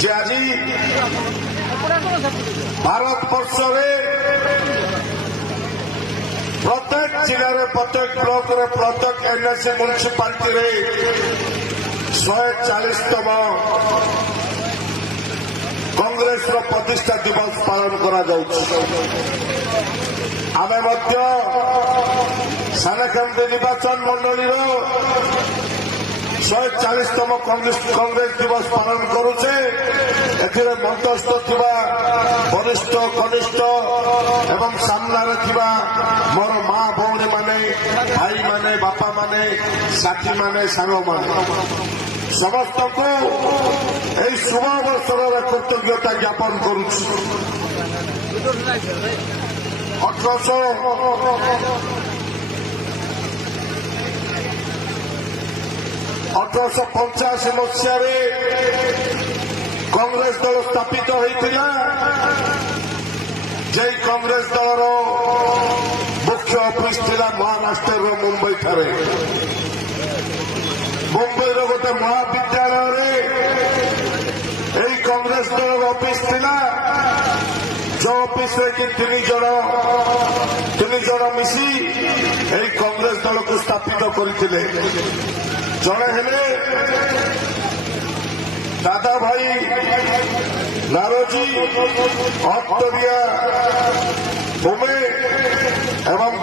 যে আজি ভারতবর্ষে প্রত্যেক জেলার প্রত্যেক ব্লকের প্রত্যেক এনএসি म्युनिसिपालिटी 140তম কংগ্রেস প্রতিষ্ঠা দিবস পালন করা যাচ্ছে। আমি মধ্য সালেখান্দি নির্বাচন মন্ডলীর 140তম কংগ্রেস দিবস পালন করুছে। এথিরে মধ্যস্থ থিবা বরিষ্ঠ কনিষ্ঠ এবং সামনারে থিবা মোর মা ভৌণী মানে ভাই মানে বাপা মানে সাথী মানে সাଙ୍ଗ ମାନେ ସମସ୍ତଙ୍କୁ এই শুভ অবসরের কৃতজ্ঞতা জ্ঞাপন করুছি। 1885 ମସିହାରେ କଂଗ୍ରେସ ଦଳ ସ୍ଥାପିତ ହୋଇଥିଲା। যে কংগ্রেস দলର ମୁଖ୍ୟ ଅଫିସ ଥିଲା ମହାରାଷ୍ଟ୍ରର ମୁମ୍ବାଇ ଠାରେ। ମୁମ୍ବାଇର ଗୋଟେ ମହାବିଦ୍ୟାଳୟରେ এই কংগ্রেস দলের অফিস ଥିଲା। যে অফিসে কি ତିନି ଜଣ ମିଶି এই কংগ্রেস দলକୁ ସ୍ଥାପିତ କରିଥିଲେ। ଜଣେ ହେଲେ दादा भाई नारोजी ऑस्ट्रेलिया भूमि एवं